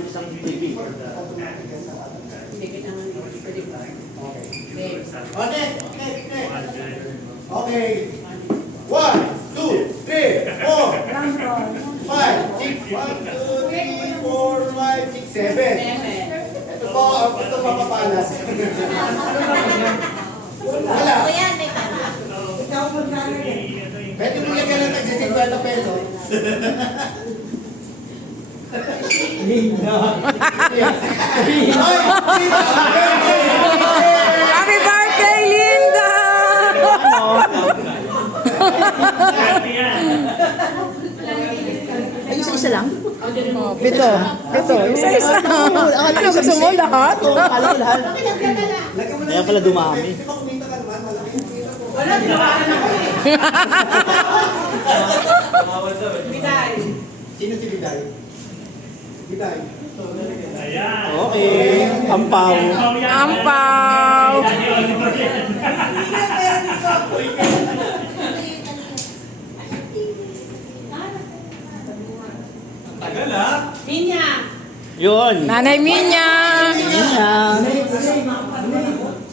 isang baby. Hindi kita nga pwede ba? Okay. Okay, okay, okay. Okay. 1, 2, 3, 4, 5, 6, 1, 2, 3, 4, 5, 6, 7. Ito po, ito mapapalas. Wala. Ikaw magkano yan? Pwede mo lagyan ng tagsi-50 pesos. Linda. Happy birthday, Linda! Ay, isa-isa lang? Oh, pito. Isa-isa. Ano gusto mo lahat? Akala ko lahat. Kaya pala dumami. Wala, tinawakan ako eh. Biday. Sino si Biday? Biday. Okay. Ampaw. Ampaw! Minya. Yun. Nanay Minya!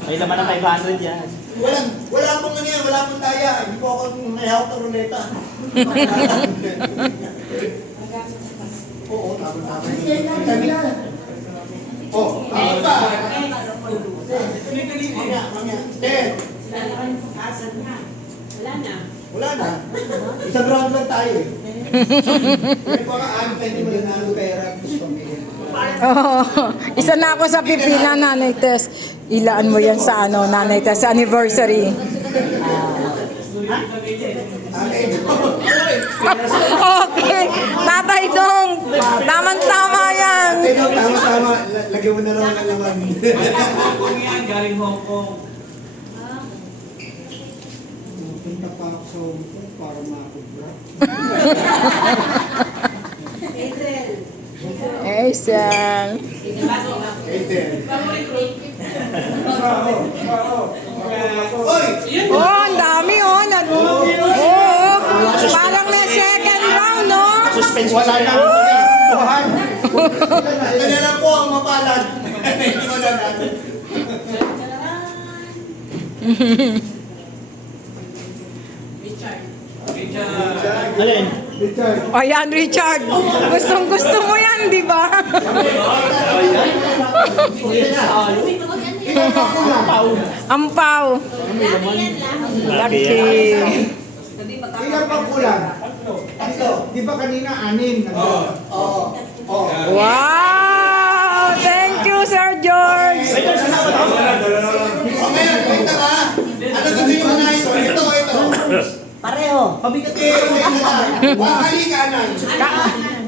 May laman ng 500 yan. Wala pong ano yan, wala pong daya. Hindi po ako may hawak na ruleta. Oo, tama. Oh, tama ba? Mamaya. 10. Wala na. Wala na. Isang round lang tayo eh. May mga pwede mo na pera. Gusto pamilya. Oh, isa na ako sa pipila, Nanay Tess. Ilaan mo yan sa Nanay Tess, sa anniversary. Okay, Tatay Dong, tamang-tama yan. Tama. Lagyan mo na lang ng laman. Galing Hong Kong. Punta pa ako sa Hong Kong para makakubra. Hazel. Hazel. Oy! Oh, ang dami oh. Oh, parang may second round, no? Suspense Wala pa na. siya. Tuhan. Ito na lang po ang mapalad. Hindi mo na natin. Richard. Alin? Ayan, Richard. Gustong-gusto mo yan, di ba? Ampaw. Laki. Ilan pa kulang? Tatlo. Di ba kanina anin? Oo. Wow! Thank you, Sir George. O ngayon, wait na ka. Ano gusto nyo unahin? Ito. Pareho. Pabigat ko. Wakali kanan.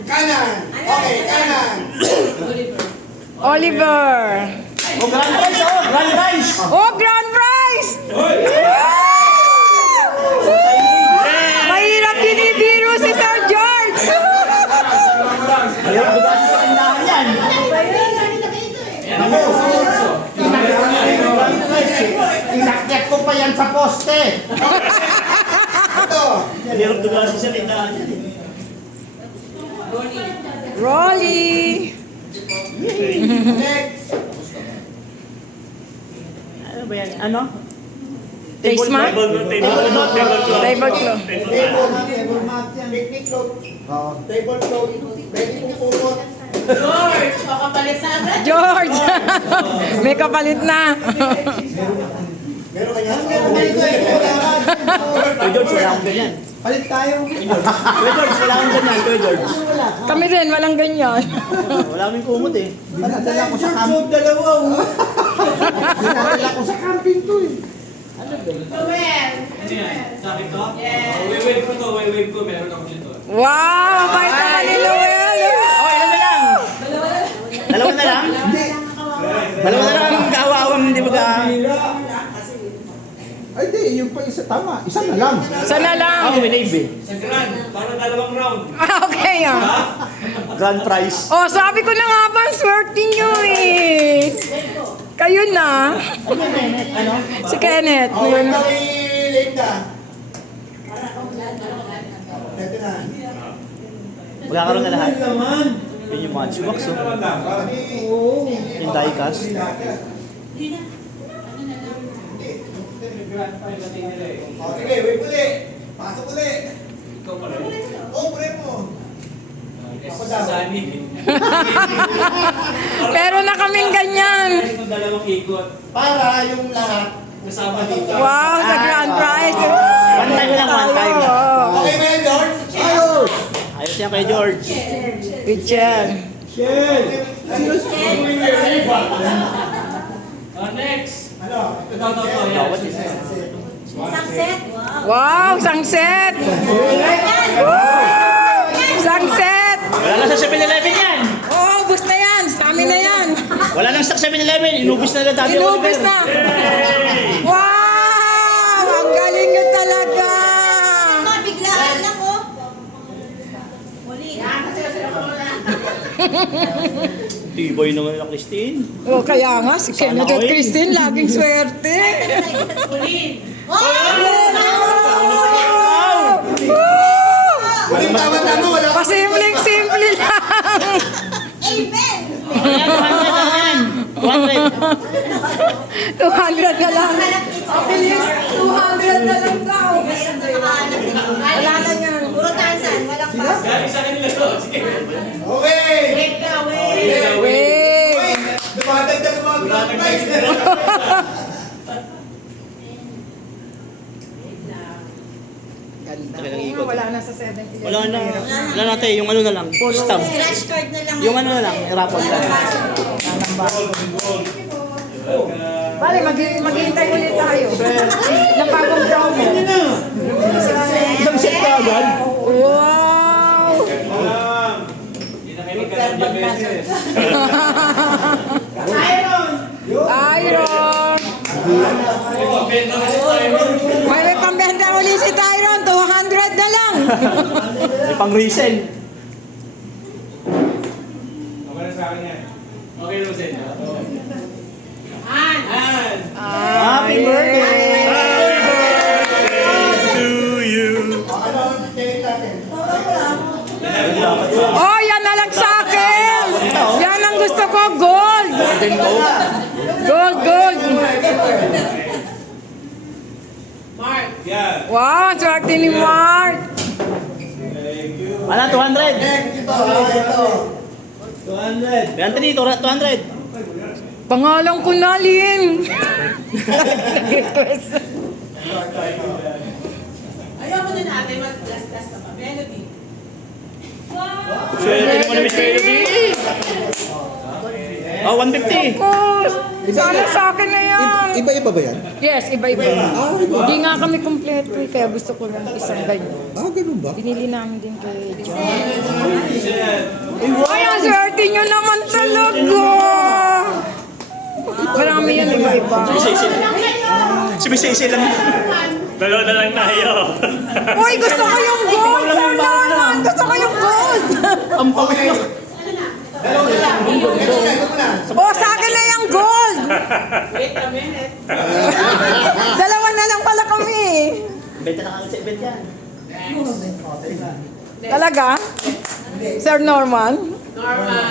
Kanan. Okay, kanan. Oliver. Oh, grand prize! Oh, grand prize! Oh, grand prize! Mahirap binibiro si Sir George. Ayaw ko kasi sa tindahan yan. Inakyat ko pa yan sa poste. Ito. Ayaw ko kasi sa tindahan yan. Rolly. Next. Ano ba yan? Ano? Face mask? Table cloth. Table mat yan. Picnic cloth. Table cloth. Pwede mong pumot. George, makapalit na agad. George. May kapalit na. Meron kanya. Kuya George, wala akong ganyan. Palit tayo. Kuya George, wala akong ganyan. Kuya George. Kami din, walang ganyan. Wala kaming kumot eh. Dinadala ko sa camping. Dalawa. Dinadala ko sa camping to eh. Noel. Ano yan? Sa akin to? Yes. Wave ko to, wave ko. Meron ako dito. Wow, bait naman ni Noel. Oh, ilan na lang? Dalawa na lang? Dalawa na lang ang kaawawang hindi ba? Ay di, yung pa isa tama. Isa na lang. Sana lang. Ako may nave eh. Sa grand, parang dalawang round. Okay ah. Grand prize. Oh, sabi ko na nga ba, swerte nyo eh. Kayo na. Ano? Si Kenneth. Oh, ito Linda. Ito na. Magkakaroon na lahat. Yun yung matchbox, oh. Kami, Yung diecast. sige, wait uli. Pasok uli. Ikaw pala. Oh, pre mo. Ako Sani. Pero na kaming ganyan. Ito dalawang ikot. Para yung lahat. Kasama dito. Wow, sa grand prize. One time lang, one time. Oo. Okay ba yun, George? Ayos! Ayos yan kay George. Good job. Shell! Next. Ano? Ito. Yan. Isang set. Wow. Wow, isang set. Isang set. Wala na sa 7-Eleven yan. Oh, ubus na yan. Sa amin na yan. Wala nang stock 7-Eleven. Inubos na lang dati. Inubos na. Wow! Ang galing nyo talaga. Biglaan lang oh. Muli. Tibay naman na Christine. Oh, kaya nga, si Kenneth at Christine, laging swerte. Walang tama-tama, wala ka. Pasimpleng-simple lang. Amen. Ayan, 200. 200 na lang. Bilis, 200 na lang daw. Wala na yan. Puro tansan, walang pas. Galing sa kanila to. Sige. Okay. Wait na, wait. Wait. Wait. Dumadagdag ang mga grand prize. Wala na sa 70. Wala na. Wala natin. Yung ano na lang. Stamp. Scratch card na lang. Yung ano na lang. Rapon lang. Bale, maghihintay ulit tayo. Ng bagong brown mo. Isang set ka agad? Wow! Hindi na kayo magkaroon ng beses. Iron! May pambenta kasi tayo. May pambenta ulit si Tyron. 200 na lang. May pang-resell. Okay naman sa inyo. Han! Happy birthday! Ano ang take natin? Oh, yan na lang sa akin. Yan ang gusto ko. Gold. Gold, gold. Mark. Wow, swerte ni Mark. Wala, 200. Ito, ito. 200. May Anthony, 200. Pangalan ko na, Lin. Ayaw mo din ate, mag-last-last ka pa. Melody. Swerte naman na Miss Melody. Oh, 150. Oh, sana sa akin na yan. Iba-iba ba yan? Yes, iba-iba. Hindi nga kami kompleto eh, kaya gusto ko lang isang ganyan. Ganun ba? Binili namin din kay John. Ay, ang swerte nyo naman talaga. Marami yan, iba-iba. Si Miss Isi lang. Dalawa na lang tayo. Uy, gusto ko yung gold, Sir Norman. Gusto ko yung gold. Ang pawit na. Oh, sa akin na yung gold. Wait a minute. Dalawa na lang pala kami. Benta na kagad sa event yan. Talaga? Sir Norman? Norman.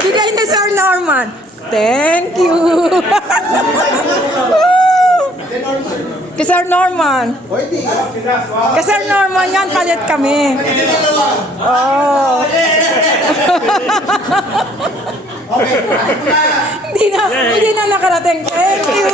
Bigay ni Sir Norman. Thank you. Kay Sir Norman. Pwede. Kay Sir Norman yan, palit kami. Oh. Okay. Hindi na nakarating. Thank you.